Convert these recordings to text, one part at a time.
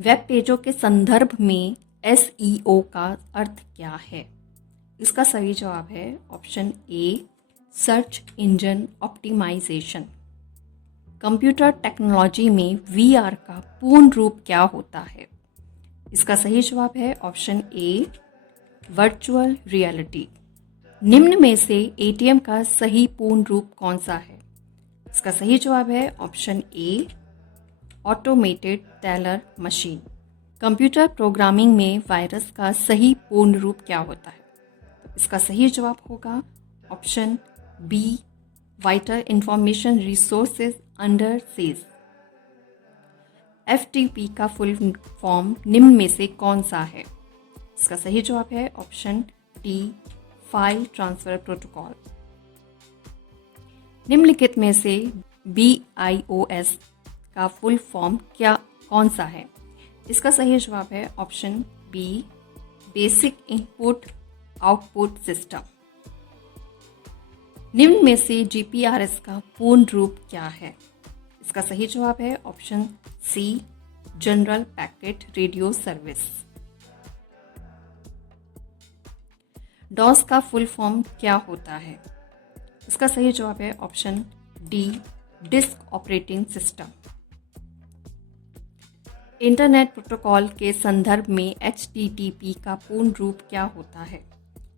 Web पेजों के संदर्भ में SEO का अर्थ क्या है? इसका सही जवाब है option A, search engine optimisation. Computer technology में VR का पूर्ण रूप क्या होता है? इसका सही जवाब है ऑप्शन ए, वर्चुअल रियलिटी। निम्न में से ATM का सही पूर्ण रूप कौन सा है? इसका सही जवाब है ऑप्शन ए, automated teller machine. Computer programming में वायरस का सही पूर्ण रूप क्या होता है? इसका सही जवाब होगा option B, vital information resources under siege. FTP का फुल फॉर्म निम्न में से कौन सा है? इसका सही जवाब है option D, file transfer protocol. निम्नलिखित में से BIOS का फुल फॉर्म कौन सा है? इसका सही जवाब है option B, basic input output system. निम्न में से GPRS का पूर्ण रूप क्या है? इसका सही जवाब है option C, general packet radio service. DOS का फुल फॉर्म क्या होता है? इसका सही जवाब है option D, disk operating system. Internet protocol के संदर्भ में HTTP का पूर्ण रूप क्या होता है?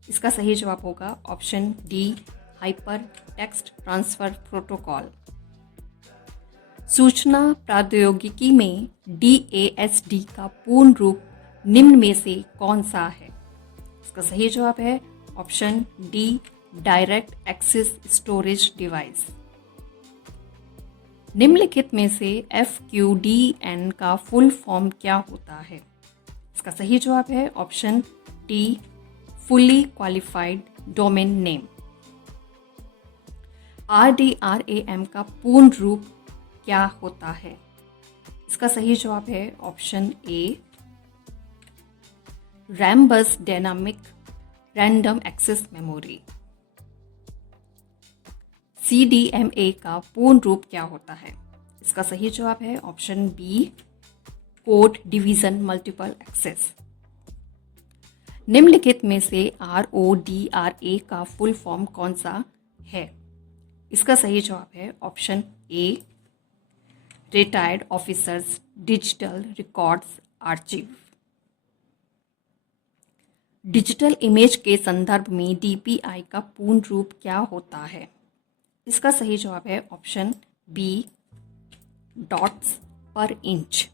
इसका सही जवाब होगा option D, hyper text transfer protocol. सूचना प्रौद्योगिकी में DASD का पूर्ण रूप निम्न में से कौन सा है? इसका सही जवाब है option D, direct access storage device. निम्नलिखित में से FQDN का फुल फॉर्म क्या होता है? इसका सही जवाब है option D, fully qualified domain name. RDRAM का पूर्ण रूप क्या होता है? इसका सही जवाब है option A, Rambus dynamic random access memory. CDMA का पूर्ण रूप क्या होता है? इसका सही जवाब है option B, code division multiple access. निम्नलिखित में से RODRA का फुल फॉर्म कौन सा है? इसका सही जवाब है ऑप्शन ए, retired officers digital records archive. Digital image के संदर्भ में DPI का पूर्ण रूप क्या होता है? इसका सही जवाब है ऑप्शन बी, डॉट्स पर इंच।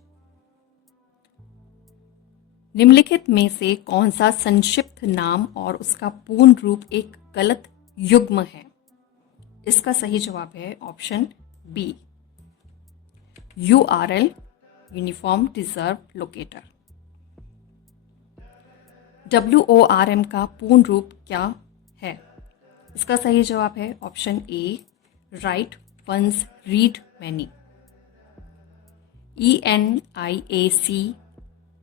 निम्नलिखित में से कौन सा संक्षिप्त नाम और उसका पूर्ण रूप एक गलत युग्म है? इसका सही जवाब है option B, URL uniform reserve locator. WORM का पूर्ण रूप क्या है? इसका सही जवाब है option A, write once read many. ENIAC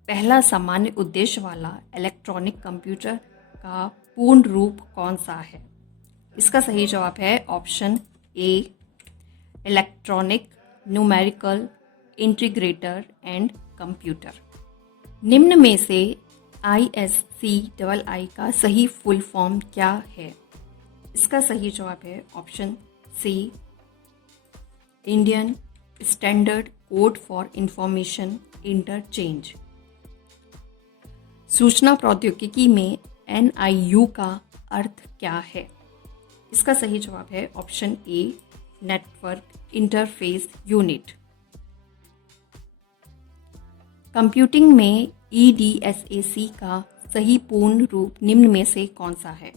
पहला सामान्य उद्देश्य वाला इलेक्ट्रॉनिक कंप्यूटर का पूर्ण रूप कौन सा है? इसका सही जवाब है option A, electronic numerical integrator and computer. निम्न में से ISCII का सही फुल फॉर्म क्या है? इसका सही जवाब है option C, Indian standard code for information interchange. सूचना प्रौद्योगिकी में NIU का अर्थ क्या है? इसका सही जवाब है ऑप्शन ए, नेटवर्क इंटरफेस यूनिट। कंप्यूटिंग में EDSAC का सही पूर्ण रूप निम्न में से कौन सा है?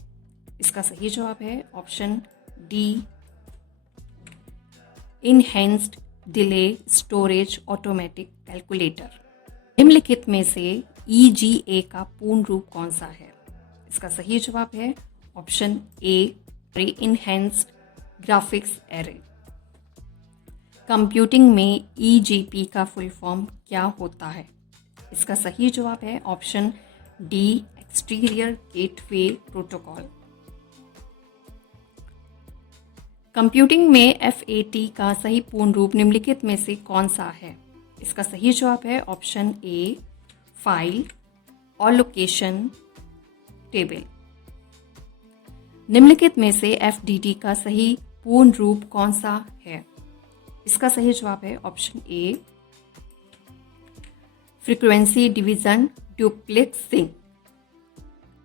इसका सही जवाब है option D, enhanced delay storage automatic calculator. निम्नलिखित में से EGA का पूर्ण रूप कौन सा है? इसका सही जवाब है ऑप्शन ए, इनहेंस्ड ग्राफिक्स एरे। कंप्यूटिंग में EGP का फुल फॉर्म क्या होता है? इसका सही जवाब है option D, exterior gateway protocol. Computing में FAT का सही पूर्ण रूप निम्नलिखित में से कौन सा है? इसका सही जवाब है ऑप्शन ए, फाइल और लोकेशन टेबल। निम्नलिखित में से एफडीडी का सही पूर्ण रूप कौन सा है? इसका सही जवाब है option A, frequency division duplexing.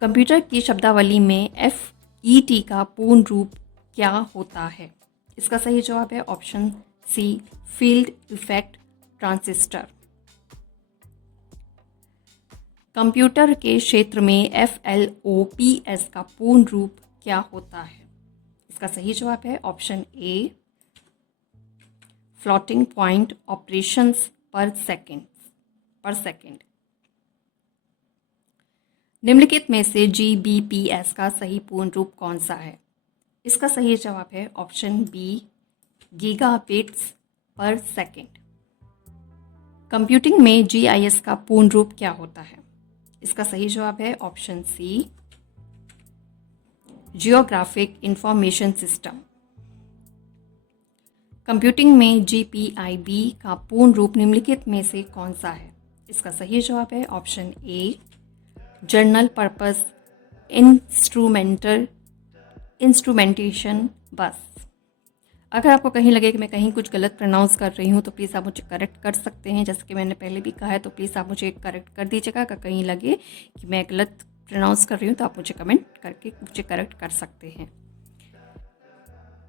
Computer की शब्दावली में एफईटी का पूर्ण रूप क्या होता है? इसका सही जवाब है option C, field effect transistor. Computer के क्षेत्र में एफएलओपीएस का पूर्ण रूप क्या होता है? इसका सही जवाब है ऑप्शन ए, फ्लोटिंग पॉइंट ऑपरेशंस पर सेकेंड। निम्नलिखित में से जीबीपीएस का सही पूर्ण रूप कौन सा है? इसका सही जवाब है option B, gigabits per second. Computing में जीआईएस का पूर्ण रूप क्या होता है? इसका सही जवाब है option C, geographic information system. Computing में जीपीआईबी का पूर्ण रूप निम्नलिखित में से कौन सा है? इसका सही जवाब है ऑप्शन ए, जर्नल पर्पस इंस्ट्रूमेंटेशन बस। अगर आपको कहीं लगे कि मैं कहीं कुछ गलत प्रोनाउंस कर रही हूँ तो प्लीज़ आप मुझे करेक्ट कर सकते हैं, जैसे कि मैंने पहले भी कहा है, तो प्लीज़ आप मुझे करेक्ट कर दीजिएगा। अगर कहीं लगे कि मैं गलत प्रोनाउंस कर रही हूँ तो आप मुझे कमेंट करके मुझे करेक्ट कर सकते हैं।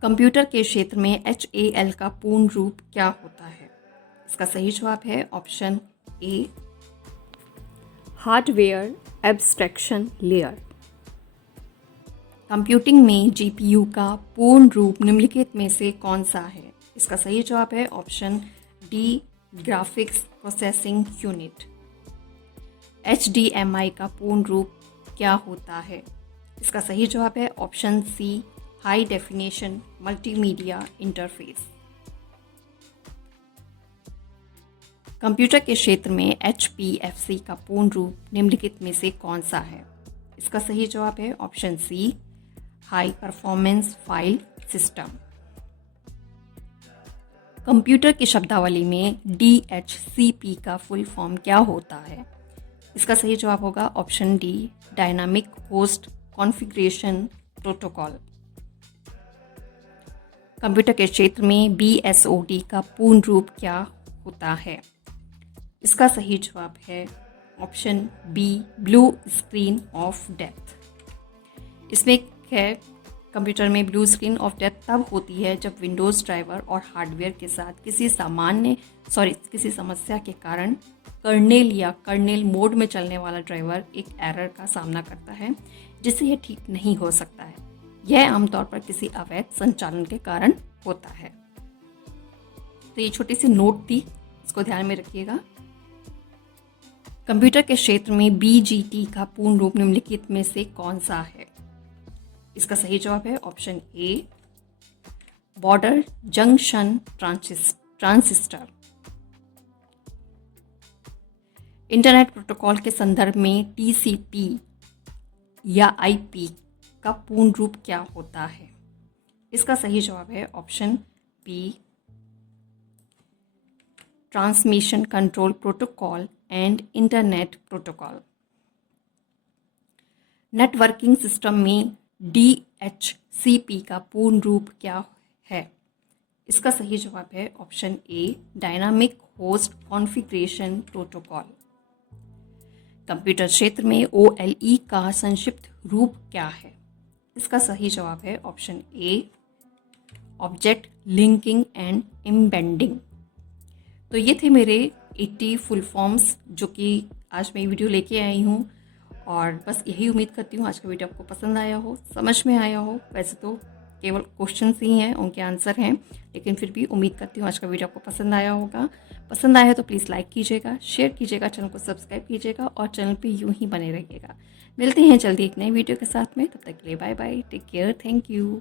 कंप्यूटर के क्षेत्र में HAL का पूर्ण रूप क्या होता है? इसका सही जवाब है ऑप्शन ए, हार्डवेयर एब्स्ट्रैक्शन लेयर। कंप्यूटिंग में जीपीयू का पूर्ण रूप निम्नलिखित में से कौन सा है? इसका सही जवाब है option D, graphics processing unit. HDMI का पूर्ण रूप क्या होता है? इसका सही जवाब है option C, high definition multimedia interface. Computer के क्षेत्र में HPFC का पूर्ण रूप निम्नलिखित में से कौन सा है? इसका सही जवाब है option C, high performance file system. Computer की शब्दावली में DHCP का फुल फॉर्म क्या होता है? इसका सही जवाब होगा option D, dynamic host configuration protocol. Computer के क्षेत्र में BSOD का पूर्ण रूप क्या होता है? इसका सही जवाब है option B, blue screen of death. इसमें है कंप्यूटर में ब्लू स्क्रीन ऑफ डेथ तब होती है जब विंडोज़ ड्राइवर और हार्डवेयर के साथ किसी समस्या के कारण कर्नेल मोड में चलने वाला ड्राइवर एक एरर का सामना करता है, जिससे यह ठीक नहीं हो सकता है। यह आमतौर पर किसी अवैध संचालन के कारण होता है। तो ये छोटी सी नोट थी, इसको ध्यान में रखिएगा। कंप्यूटर के क्षेत्र में BGT का पूर्ण रूप निम्नलिखित में से कौन सा है? इसका सही जवाब है ऑप्शन ए, border junction transistor. Internet protocol के संदर्भ में TCP या IP का पूर्ण रूप क्या होता है? इसका सही जवाब है option B, transmission control protocol and internet protocol. Networking system में DHCP का पूर्ण रूप क्या है? इसका सही जवाब है ऑप्शन ए, dynamic host configuration protocol. Computer क्षेत्र में OLE का संक्षिप्त रूप क्या है? इसका सही जवाब है option A, object linking and embedding. तो ये थे मेरे 80 फुल फॉर्म्स जो कि आज मैं वीडियो लेके आई हूँ, और बस यही उम्मीद करती हूँ आज का वीडियो आपको पसंद आया हो, समझ में आया हो। वैसे तो केवल क्वेश्चंस ही हैं, उनके आंसर हैं, लेकिन फिर भी उम्मीद करती हूँ आज का वीडियो आपको पसंद आया होगा। पसंद आया तो प्लीज़ लाइक कीजिएगा, शेयर कीजिएगा, चैनल को सब्सक्राइब कीजिएगा और चैनल पे यूं ही बने रहिएगा। मिलते हैं जल्दी एक नई वीडियो के साथ में, तब तक के लिए bye bye, take care, thank you.